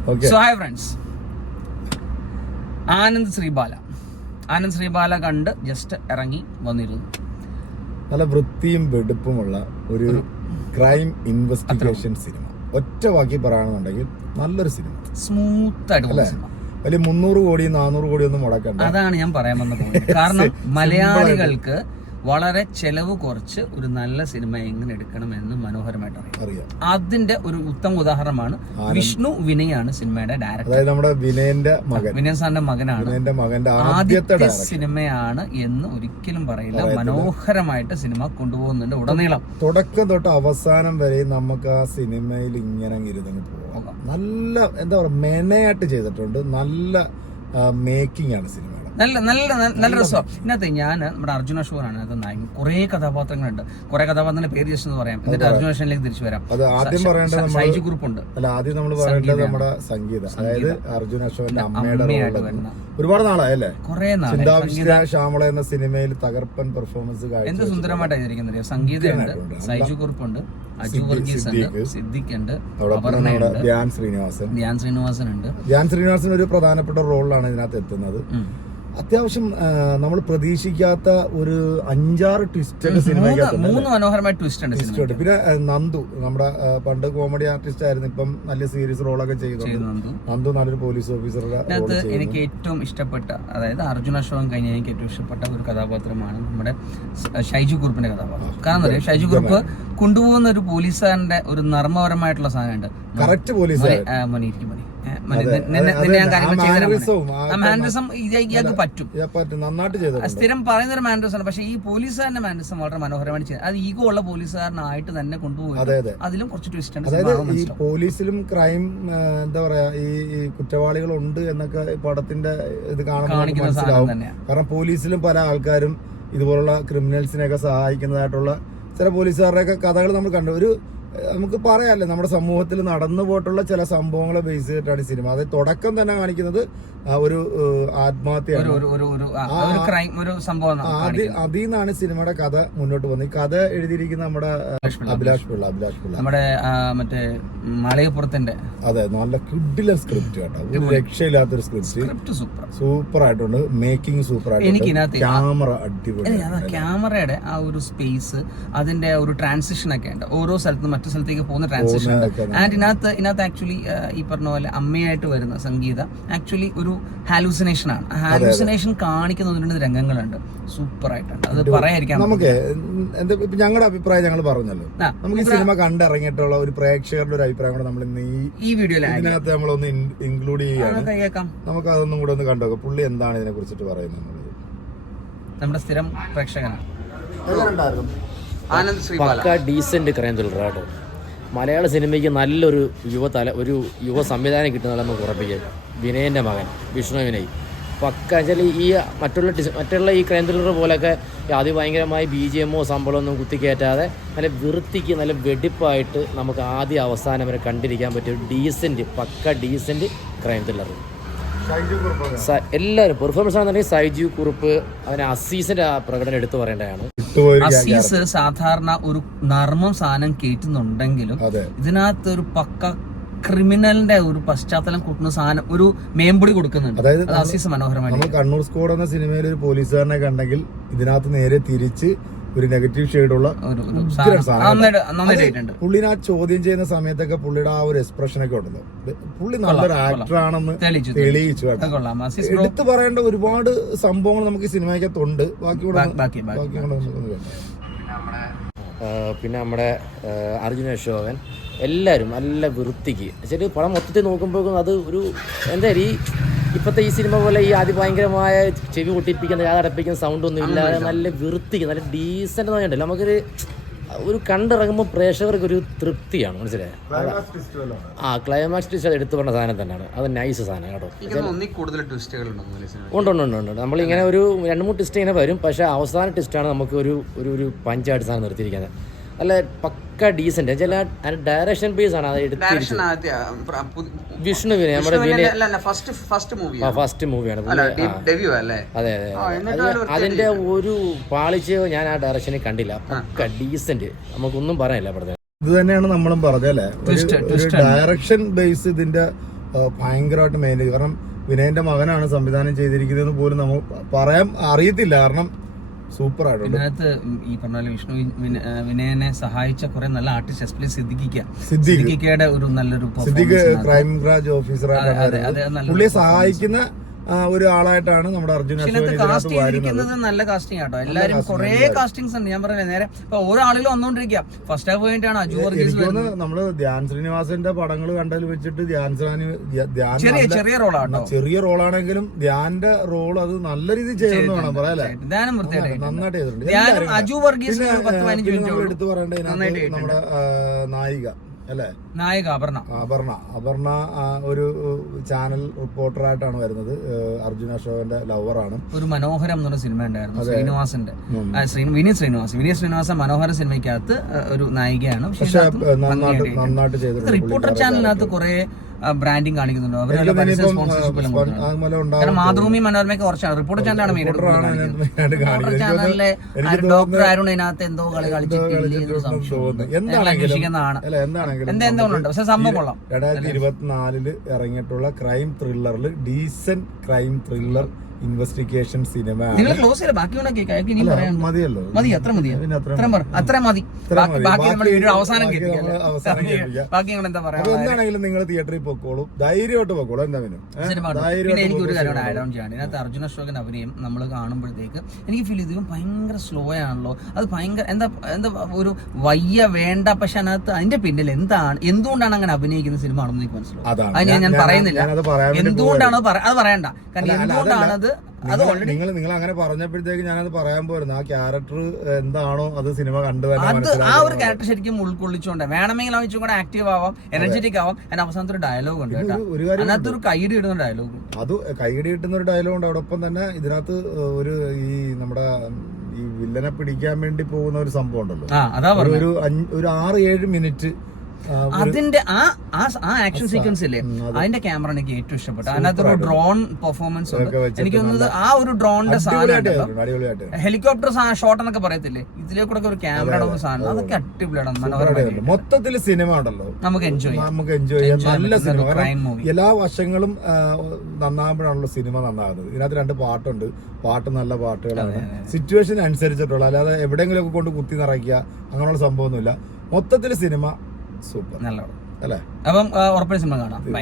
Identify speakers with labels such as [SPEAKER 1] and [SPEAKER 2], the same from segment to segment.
[SPEAKER 1] So hi friends, Anand Sreebala കണ്ട് just ഇറങ്ങി വന്നിരുന്നു.
[SPEAKER 2] നല്ല വൃത്തിയും വെടുപ്പുമുള്ള ഒരു ക്രൈം ഇൻവെസ്റ്റിഗേഷൻ സിനിമ. ഒറ്റ വാക്കി പറയുകയാണെന്നുണ്ടെങ്കിൽ നല്ലൊരു സിനിമ,
[SPEAKER 1] സ്മൂത്ത് ആയിട്ട്
[SPEAKER 2] വലിയ 300 കോടി 400 കോടി ഒന്നും മുടക്കണ്ട.
[SPEAKER 1] അതാണ് ഞാൻ പറയാൻ വന്ന പോയിന്റ്. കാരണം മലയാളികൾക്ക് വളരെ ചെലവ് കുറച്ച് ഒരു നല്ല സിനിമ എങ്ങനെ എടുക്കണം എന്ന് മനോഹരമായിട്ട് അറിയാം. അതിന്റെ ഒരു ഉത്തമ ഉദാഹരണമാണ് വിഷ്ണു വിനയാണ് സിനിമയുടെ ഡയറക്ടർ.
[SPEAKER 2] അതായത് നമ്മുടെ വിനയൻ
[SPEAKER 1] സാറിന്റെ മകനാണ്. ആദ്യത്തെ സിനിമയാണ് എന്ന് ഒരിക്കലും പറയില്ല. മനോഹരമായിട്ട് സിനിമ കൊണ്ടുപോകുന്നുണ്ട് ഉടനീളം.
[SPEAKER 2] തുടക്കം തൊട്ട് അവസാനം വരെ നമുക്ക് ആ സിനിമയിൽ ഇങ്ങനെ ഇരുന്ന് പോകാം. നല്ല എന്താ പറയുക, മെനയായിട്ട് ചെയ്തിട്ടുണ്ട്. നല്ല മേക്കിംഗ് ആണ് സിനിമ.
[SPEAKER 1] നല്ല രസമാണ്. ഇതിനകത്ത് നമ്മുടെ അർജുന അശോകനാണ് അത് നായകൻ. കുറെ കഥാപാത്രങ്ങളുണ്ട്. കുറെ കഥാപാത്രങ്ങളുടെ പേര് ജസ്റ്റ് എന്ന് പറയാം, എന്നിട്ട് അർജുന അശോകനിലേക്ക് തിരിച്ചു വരാം.
[SPEAKER 2] ആദ്യം പറയേണ്ടത്
[SPEAKER 1] ഷൈജു ഗ്രൂപ്പുണ്ട്.
[SPEAKER 2] ആദ്യം നമ്മൾ പറയേണ്ടത് നമ്മുടെ സംഗീത, അതായത് അർജുന അശോകന്റെ അമ്മയുടെ ഒരുപാട് നാളായല്ലേ, ചിന്താവിഷ്ട ശ്യാമള എന്ന സിനിമയിൽ തകർപ്പൻ പെർഫോമൻസ്.
[SPEAKER 1] എന്ത് സുന്ദരമായിട്ടാണ് ഇരിക്കുന്നത്. സംഗീതമുണ്ട്, ഷൈജു ഗ്രൂപ്പുണ്ട്, അജു വർഗീസ് ഉണ്ട്, സിദ്ദിഖ് ഉണ്ട്,
[SPEAKER 2] ധ്യാൻ ശ്രീനിവാസൻ ഉണ്ട്.
[SPEAKER 1] ധ്യാൻ
[SPEAKER 2] ശ്രീനിവാസൻ ഒരു പ്രധാനപ്പെട്ട റോളിലാണ് ഇതിനകത്ത് എത്തുന്നത്. അത്യാവശ്യം നമ്മൾ പ്രതീക്ഷിക്കാത്ത ഒരു 5-6 ട്വിസ്റ്റ്
[SPEAKER 1] മനോഹരമായ ട്വിസ്റ്റ് ഉണ്ട്.
[SPEAKER 2] പിന്നെ നന്ദു, നമ്മുടെ പണ്ട് കോമഡി ആർട്ടിസ്റ്റ് ആയിരുന്നു, ഇപ്പം നല്ല സീരിയസ് റോളൊക്കെ ചെയ്യുന്നു. നന്ദു നല്ലൊരു പോലീസ് ഓഫീസറുടെ.
[SPEAKER 1] എനിക്ക് ഏറ്റവും ഇഷ്ടപ്പെട്ട, അതായത് അർജുന അശോകൻ കഴിഞ്ഞ എനിക്ക് ഏറ്റവും ഇഷ്ടപ്പെട്ട ഒരു കഥാപാത്രമാണ് നമ്മുടെ ഷൈജു കുറുപ്പിന്റെ കഥാപാത്രം. കാരണം എന്താ, ഷൈജു കുറുപ്പ് കൊണ്ടുപോകുന്ന ഒരു പോലീസുകാരന്റെ ഒരു നർമ്മപരമായിട്ടുള്ള സാധനമുണ്ട്.
[SPEAKER 2] കറക്റ്റ് പോലീസ്
[SPEAKER 1] സ്ഥിരം പറയുന്ന ഒരു മാൻഡ്രസാണ്. പക്ഷെ ഈ പോലീസുകാരന്റെ മാൻഡ്രസം വളരെ മനോഹരമായി ചെയ്യുന്നത്. അത് ഈഗോ ഉള്ള പോലീസുകാരനായിട്ട് തന്നെ കൊണ്ടുപോകും. അതിലും കുറച്ച് ട്വിസ്റ്റ് ഉണ്ട്.
[SPEAKER 2] അതായത് ഈ പോലീസിലും ക്രൈം എന്താ പറയാ, ഈ കുറ്റവാളികളുണ്ട് എന്നൊക്കെ പടത്തിന്റെ ഇത് കാണുമ്പോൾ മനസ്സിലാവും. കാരണം പോലീസിലും പല ആൾക്കാരും ഇതുപോലുള്ള ക്രിമിനൽസിനെയൊക്കെ സഹായിക്കുന്നതായിട്ടുള്ള ചില പോലീസുകാരുടെയൊക്കെ കഥകൾ നമ്മൾ കണ്ടു. ഒരു നമുക്ക് പറയാല്ലേ, നമ്മുടെ സമൂഹത്തിൽ നടന്നു പോയിട്ടുള്ള ചില സംഭവങ്ങളെ ബേസ് ചെയ്തിട്ടാണ് ഈ സിനിമ. അതായത് തുടക്കം തന്നെ കാണിക്കുന്നത് ഒരു ആത്മഹത്യയാണ്. അതിൽ നിന്നാണ് സിനിമയുടെ കഥ മുന്നോട്ട് പോകുന്നത്. ഈ കഥ എഴുതിയിരിക്കുന്ന നമ്മുടെ അഭിലാഷ് പിള്ള
[SPEAKER 1] നമ്മുടെ മറ്റേ മാളികപ്പുറത്തിന്റെ.
[SPEAKER 2] അതെ, നല്ല കിഡിലൻ സ്ക്രിപ്റ്റ് കേട്ടോ, ഒരു രക്ഷയില്ലാത്തൊരു സ്ക്രിപ്റ്റ്. സൂപ്പർ ആയിട്ടുണ്ട്, മേക്കിംഗ് സൂപ്പർ ആയിട്ടുണ്ട്, ക്യാമറ അടിപൊളി.
[SPEAKER 1] ക്യാമറയുടെ ആ ഒരു സ്പേസ്, അതിന്റെ ഒരു ട്രാൻസിഷൻ ഒക്കെ ഉണ്ട്. ഓരോ സ്ഥലത്തും മറ്റു സ്ഥലത്തേക്ക് പോകുന്ന ട്രാൻസിഷൻ ഉണ്ട്. ആൻഡ് ഇതിനകത്ത് ആക്ച്വലി ഈ പറഞ്ഞ പോലെ അമ്മയായിട്ട് വരുന്ന സംഗീത ആക്ച്വലി ഒരു ഹാലൂസിനേഷൻ ആണ്. ഹാലൂസിനേഷൻ കാണിക്കുന്ന രംഗങ്ങളുണ്ട്, സൂപ്പർ ആയിട്ടുണ്ട്. അത് പറയാതിരിക്കാൻ
[SPEAKER 2] നമുക്ക് ഞങ്ങളുടെ അഭിപ്രായം ഞങ്ങൾ പറഞ്ഞല്ലോ. നമുക്ക് ഈ സിനിമ കണ്ടിറങ്ങിയിട്ടുള്ള ഒരു പ്രേക്ഷകരുടെ ഒരു അഭിപ്രായം കൂടെ നമ്മൾ ഈ വീഡിയോയിൽ ഇതിനകത്ത് നമ്മളൊന്ന് ഇൻക്ലൂഡ് ചെയ്യാം. നമുക്ക് അതൊന്നും കൂടെ ഒന്ന് കണ്ടോക്കാം. പുള്ളി എന്താണ് ഇതിനെ കുറിച്ചിട്ട് പറയുന്നത്.
[SPEAKER 1] നമ്മുടെ സ്ഥിരം പ്രേക്ഷകനാണ്
[SPEAKER 3] പക്ക ഡീസന്റ് ക്രൈം ത്രില്ലർ കേട്ടോ. മലയാള സിനിമയ്ക്ക് നല്ലൊരു യുവ സംവിധാനം കിട്ടുന്ന നമുക്ക് ഉറപ്പിക്കാം. വിനയൻ്റെ മകൻ വിഷ്ണു വിനയ് പക്ക വെച്ചാൽ ഈ മറ്റുള്ള ഈ ക്രൈം ത്രില്ലർ പോലെയൊക്കെ അതിഭയങ്കരമായി BGMോ സംഭവമൊന്നും കുത്തിക്കയറ്റാതെ നല്ല വൃത്തിക്ക് നല്ല വെടിപ്പായിട്ട് നമുക്ക് ആദ്യ അവസാനം വരെ കണ്ടിരിക്കാൻ പറ്റിയ പക്ക ഡീസന്റ് ക്രൈം ത്രില്ലർ. എല്ലാവരും പെർഫോമൻസ് ആണെന്നുണ്ടെങ്കിൽ സൈജു കുറുപ്പ്, അതിന് അസീസിന്റെ പ്രകടനം എടുത്തു പറയേണ്ടതാണ്.
[SPEAKER 1] അസീസ് സാധാരണ ഒരു നർമ്മം സാധനം കേട്ടുന്നുണ്ടെങ്കിലും ഇതിനകത്ത് ഒരു പക്ക ക്രിമിനലിന്റെ ഒരു പശ്ചാത്തലം കൂട്ടുന്ന സാധനം, ഒരു മേമ്പൊടി കൊടുക്കുന്നുണ്ട്.
[SPEAKER 2] അതായത്
[SPEAKER 1] അസീസ് മനോഹരമായി.
[SPEAKER 2] നമ്മൾ കണ്ണൂർ സ്ക്വാഡ് എന്ന സിനിമയിൽ ഒരു പോലീസുകാരനെ കണ്ടെങ്കിൽ ഇതിനകത്ത് നേരെ തിരിച്ച് ഒരു നെഗറ്റീവ് ഷെയ്ഡുള്ള പുള്ളിനെ ചോദ്യം ചെയ്യുന്ന സമയത്തൊക്കെ പുള്ളിയുടെ ആ ഒരു എക്സ്പ്രഷൻ ഒക്കെ ഉണ്ടല്ലോ, പുള്ളി നല്ലൊരു ആക്ടറാണെന്ന് തെളിയിച്ചു. എടുത്തു പറയേണ്ട ഒരുപാട് സംഭവങ്ങൾ നമുക്ക് ഈ സിനിമയ്ക്കകത്തുണ്ട്.
[SPEAKER 3] പിന്നെ നമ്മുടെ അർജുന അശോകൻ, എല്ലാവരും നല്ല വൃത്തിക്ക് ശരി പടം മൊത്തത്തിൽ നോക്കുമ്പോഴേക്കും അത് ഒരു എന്താ ഈ ഇപ്പോഴത്തെ ഈ സിനിമ പോലെ ഈ അതിഭയങ്കരമായ ചെവി പൊട്ടിപ്പിക്കുന്ന യാതടപ്പിക്കുന്ന സൗണ്ടൊന്നും ഇല്ലാതെ നല്ല വൃത്തിക്ക് നല്ല ഡീസൻ്റ് തോന്നിയുണ്ടല്ലോ. നമുക്കൊരു കണ്ടിറങ്ങുമ്പോൾ പ്രേക്ഷകർക്ക് ഒരു തൃപ്തിയാണ്. മനസ്സിലായോ? ക്ലൈമാക്സ് ട്വിസ്റ്റ് അത് എടുത്തു പറഞ്ഞ സാധനം തന്നെയാണ്. അത് നൈസ് സാധനം കേട്ടോ. ഉണ്ട്. നമ്മളിങ്ങനെ ഒരു 2-3 ട്വിസ്റ്റ് ഇങ്ങനെ വരും, പക്ഷേ അവസാന ട്വിസ്റ്റാണ് നമുക്ക് ഒരു പഞ്ചായിട്ട് സാധനം നിർത്തിയിരിക്കുന്നത്. നല്ല പക്ക ഡീസന്റ് ചില ഡയറക്ഷൻ ബേസ് ആണ് അത് വിഷ്ണുവിനെ നമ്മുടെ ഫസ്റ്റ് മൂവിയാണ്. അതെ. അതിന്റെ ഒരു പാളിച്ച് ഞാൻ ആ ഡയറക്ഷനിൽ കണ്ടില്ല. പക്ക ഡീസന്റ്, നമുക്കൊന്നും പറയാനില്ല.
[SPEAKER 2] ഇത് തന്നെയാണ് നമ്മളും പറഞ്ഞല്ലേ, ഡയറക്ഷൻ ബേസ് ഇതിന്റെ ഭയങ്കരമായിട്ട് മെയിൻ ചെയ്തു. കാരണം വിനയന്റെ മകനാണ് സംവിധാനം ചെയ്തിരിക്കുന്നതെന്ന് പോലും നമുക്ക് പറയാൻ അറിയത്തില്ല. കാരണം സൂപ്പർ ആയിട്ട്
[SPEAKER 1] ഇതിനകത്ത് ഈ പറഞ്ഞ പോലെ വിഷ്ണു വിനയനെ സഹായിച്ച കുറെ നല്ല ആർട്ടിസ്റ്റ്, എസ്പെഷ്യലി സിദ്ദിഖിക്കയുടെ ഒരു നല്ലൊരു
[SPEAKER 2] സിദ്ദിഖ് ക്രൈം ബ്രാഞ്ച് ഓഫീസറായിട്ടാണ് പുള്ളിയെ സഹായിക്കുന്ന ഒരു ആളായിട്ടാണ് നമ്മുടെ അർജുൻ
[SPEAKER 1] കാസ്റ്റ് ചെയ്തിരിക്കുന്നത്. നല്ല കാസ്റ്റിംഗ് ആട്ടോ, എല്ലാരും കുറെ കാസ്റ്റിംഗ്സ് ഉണ്ട്. ഞാൻ പറഞ്ഞില്ല നേരെ ഇപ്പൊ ഓരോ ആളുകളും വന്നോണ്ടിരിക്കുക. ഫസ്റ്റ് ഹാഫ് പോയിട്ടാണ് അജു വർഗീസ്.
[SPEAKER 2] നമ്മള് ധ്യാൻ ശ്രീനിവാസന്റെ പടങ്ങൾ കണ്ടതിൽ വെച്ചിട്ട്
[SPEAKER 1] ചെറിയ റോളാട്ടോ,
[SPEAKER 2] ചെറിയ റോളാണെങ്കിലും ധ്യാന്റെ റോൾ അത് നല്ല രീതിയിൽ ചെയ്യുന്നു വേണം പറയാല്ലേ. നന്നായിട്ട് ചെയ്തിട്ടുണ്ട്.
[SPEAKER 1] അജു വർഗീസ്
[SPEAKER 2] എടുത്തു പറയേണ്ടത് നമ്മുടെ നായിക അല്ലേ,
[SPEAKER 1] നായിക
[SPEAKER 2] അപർണ ഒരു ചാനൽ റിപ്പോർട്ടറായിട്ടാണ് വരുന്നത്. അർജുൻ അശോകന്റെ ലവറാണ്.
[SPEAKER 1] ഒരു മനോഹരം എന്നൊരു സിനിമ ഉണ്ടായിരുന്നു ശ്രീനിവാസന്റെ, വിനീത് ശ്രീനിവാസൻ മനോഹര സിനിമയ്ക്കകത്ത് ഒരു നായികയാണ്.
[SPEAKER 2] പക്ഷെ നന്നായിട്ട് ചെയ്തിട്ടുണ്ട്.
[SPEAKER 1] റിപ്പോർട്ടർ ചാനലിനകത്ത് കുറെ ബ്രാൻഡിങ് കാണിക്കുന്നുണ്ടോ, അവരുടെ മാതൃഭൂമി മനോരമയൊക്കെ കുറച്ചാണ്. റിപ്പോർട്ടർ ചാനലാണ് മെയിൻ ചാനലിലെ ഡോക്ടർ ആയിരുന്നു ഇതിനകത്ത് എന്തോ കളി കളിച്ചിട്ടുണ്ടെന്നാണ്. എന്തുകൊണ്ടുണ്ട് പക്ഷെ സംഭവം കൊള്ളാം.
[SPEAKER 2] 2024 ഇറങ്ങിയിട്ടുള്ള ക്രൈം ത്രില്ലറിൽ ഡീസന്റ് ക്രൈം ത്രില്ലർ ഇൻവെസ്റ്റിഗേഷൻ സിനിമ.
[SPEAKER 1] നിങ്ങൾ ക്ലോസ് ചെയ്ത ബാക്കി
[SPEAKER 2] മതിയല്ലോ,
[SPEAKER 1] മതി, അത്ര മതി, അത്ര മതി. ബാക്കി നമ്മൾ വീഡിയോ അവസാനം ബാക്കി എന്താ പറയാ.
[SPEAKER 2] എന്താണെങ്കിലും നിങ്ങൾ തിയേറ്ററിൽ പൊക്കോളൂ, ധൈര്യമായിട്ട് പൊക്കോളൂ. എന്തായാലും
[SPEAKER 1] പിന്നെ എനിക്കൊരു കാര്യം ആഡ് ഓൺ ചെയ്യാൻ, ഇതിനകത്ത് അർജുൻ അശോകൻ അഭിനയം നമ്മൾ കാണുമ്പോഴത്തേക്ക് എനിക്ക് ഫീൽ ചെയ്തു ഭയങ്കര സ്ലോ ആണല്ലോ. അത് ഭയങ്കര എന്താ ഒരു വയ്യ വേണ്ട, പക്ഷെ അതിനകത്ത് അതിന്റെ പിന്നിൽ എന്തുകൊണ്ടാണ് അങ്ങനെ അഭിനയിക്കുന്ന സിനിമ ആണെന്ന് എനിക്ക് മനസ്സിലാവും. അത് ഞാൻ പറയുന്നില്ല എന്തുകൊണ്ടാണ് അത് പറയണ്ട, കാരണം എന്തുകൊണ്ടാണത്.
[SPEAKER 2] നിങ്ങൾ അങ്ങനെ പറഞ്ഞപ്പോഴത്തേക്ക് ഞാനത് പറയാൻ പോരുന്നു. ആ ക്യാരക്ടർ എന്താണോ അത് സിനിമ കണ്ടു
[SPEAKER 1] അത് ആ ഒരു ക്യാരക്ടർ ശരിക്കും ഉൾക്കൊള്ളിച്ചുകൊണ്ട് വേണമെങ്കിൽ അവൻ കൂടെ ആക്റ്റീവ് ആവാം, എനർജറ്റിക് ആവാം. അതിന് അവസാനത്തെ ഒരു ഡയലോഗ് ഉണ്ട് കേട്ടോ, അതിനകത്ത് ഒരു കൈയടി ഇടുന്ന ഡയലോഗ്.
[SPEAKER 2] അത് കൈയടി കിട്ടുന്ന ഒരു ഡയലോഗ് ഉണ്ട്. അതോടൊപ്പം തന്നെ ഇതിനകത്ത് ഒരു ഈ നമ്മുടെ ഈ വില്ലനെ പിടിക്കാൻ വേണ്ടി പോകുന്ന ഒരു സംഭവം ഉണ്ടല്ലോ, ഒരു 6-7 മിനിറ്റ്
[SPEAKER 1] അതിന്റെ ആ ആക്ഷൻ സീക്വൻസ് ഇല്ലേ, അതിന്റെ ക്യാമറ എനിക്ക് ഏറ്റവും ഇഷ്ടപ്പെട്ടു. അതിനകത്ത് ഒരു ഡ്രോൺ പെർഫോമൻസ് ഉണ്ട്. എനിക്ക് തോന്നുന്നത് ആ ഒരു ഡ്രോണിന്റെ സാധനം, ഹെലികോപ്റ്റർ ഷോട്ട് എന്നൊക്കെ പറയത്തില്ലേ, ഇതിലേക്കൂടെ ഒരു ക്യാമറയുടെ ഒരു സാധനം, അതൊക്കെ അടിപൊളിയാണ്, മനോഹരമായിട്ട്.
[SPEAKER 2] മൊത്തത്തിൽ സിനിമ ഉണ്ടല്ലോ നമുക്ക് എൻജോയ് ചെയ്യാം. നല്ല സിനിമ, എല്ലാ വശങ്ങളും നന്നാകുമ്പോഴാണല്ലോ സിനിമ നന്നാകുന്നത്. ഇതിനകത്ത് 2 പാട്ടുണ്ട്. പാട്ട് നല്ല പാട്ടുകളാണ്, സിറ്റുവേഷൻ അനുസരിച്ചിട്ടുള്ള, അല്ലാതെ എവിടെയെങ്കിലും ഒക്കെ കൊണ്ട് കുത്തി നിറയ്ക്കുക അങ്ങനെയുള്ള സംഭവമൊന്നുമില്ല. മൊത്തത്തിൽ സിനിമ സൂപ്പർ അല്ലേ.
[SPEAKER 1] അപ്പം ഉറപ്പായും സിനിമ കാണാം. ബൈ.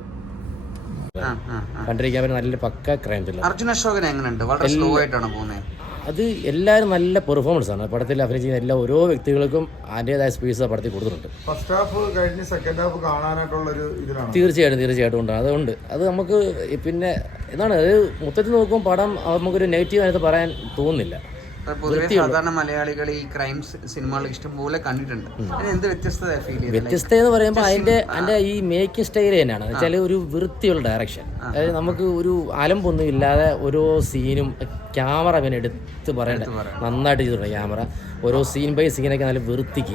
[SPEAKER 3] കണ്ടിരിക്കാൻ നല്ല പക്ക ക്രൈം ത്രില്ലർ.
[SPEAKER 1] അർജുൻ അശോകൻ എങ്ങനെയുണ്ട്? വളരെ സ്ലോ ആയിട്ടാണ് പോകുന്നത്.
[SPEAKER 3] അത് എല്ലാവരും നല്ല പെർഫോമൻസ് ആണ്. പടത്തിൽ അഭിനയിക്കുന്ന എല്ലാ ഓരോ വ്യക്തികൾക്കും അതിൻ്റെതായ സ്പേസ് പടത്തിൽ കൊടുത്തിട്ടുണ്ട്.
[SPEAKER 2] ഫസ്റ്റ് ഹാഫ് കഴിഞ്ഞ് സെക്കൻഡ് ഹാഫ് കാണാനായിട്ടുള്ള ഒരു ഇതിലാണ്.
[SPEAKER 3] തീർച്ചയായിട്ടും ഉണ്ട്. അതുകൊണ്ട് അത് നമുക്ക് പിന്നെ എന്താണ്, അത് മൊത്തത്തിൽ നോക്കുമ്പോൾ പടം നമുക്കൊരു നെഗറ്റീവ് ആയിട്ട് പറയാൻ തോന്നുന്നില്ല.
[SPEAKER 1] പൊതുവെ സാധാരണ മലയാളികൾ ഈ ക്രൈം സിനിമകൾ ഇഷ്ടംപോലെ കണ്ടിട്ടുണ്ട്. എന്ത്
[SPEAKER 3] വ്യത്യസ്ത എന്ന് പറയുമ്പോൾ അതിന്റെ ഈ മേക്കിംഗ് സ്റ്റൈൽ തന്നെയാണ്. വെച്ചാൽ ഒരു വൃത്തിയുള്ള ഡയറക്ഷൻ, അതായത് നമുക്ക് ഒരു അലമ്പൊന്നും ഇല്ലാതെ ഓരോ സീനും ക്യാമറ പിന്നെ എടുത്ത് പറയണ്ട നന്നായിട്ട് ചെയ്തിട്ടുണ്ട്. ക്യാമറ ഓരോ സീൻ ബൈ സീനൊക്കെ നല്ല വൃത്തിക്ക്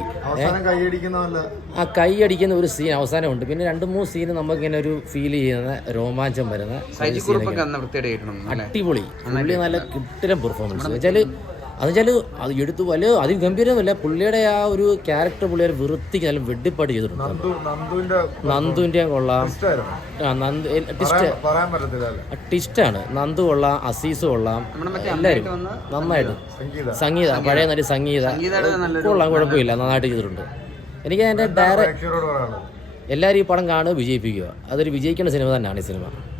[SPEAKER 3] ആ കൈ അടിക്കുന്ന ഒരു സീൻ അവസാനമുണ്ട്. പിന്നെ 2-3 സീൻ നമുക്ക് ഇങ്ങനെ ഒരു ഫീൽ ചെയ്യുന്ന രോമാഞ്ചം വരുന്ന അടിപൊളി നല്ല കിട്ടിലും പെർഫോമൻസ്. എന്നുവെച്ചാൽ അത് എടുത്തു വലിയ അതിഗംഭീരമല്ല. പുള്ളിയുടെ ആ ഒരു ക്യാരക്ടർ പുള്ളിയുടെ വൃത്തിക്ക് നല്ല വെടിപ്പാട് ചെയ്തിട്ടുണ്ട്. നന്ദുവിന്റെ കൊള്ളാം, ടിസ്റ്റാണ്. നന്ദു കൊള്ളാം, അസീസ് കൊള്ളാം, എല്ലാവരും നന്നായിട്ട്. സംഗീത പഴയ നടി സംഗീത കൊള്ളാം, കുഴപ്പമില്ല, നന്നായിട്ട് ചെയ്തിട്ടുണ്ട്. എനിക്ക് അതിന്റെ എല്ലാവരും ഈ പടം കാണുക, വിജയിപ്പിക്കുക. അതൊരു വിജയിക്കേണ്ട സിനിമ തന്നെയാണ് ഈ സിനിമ.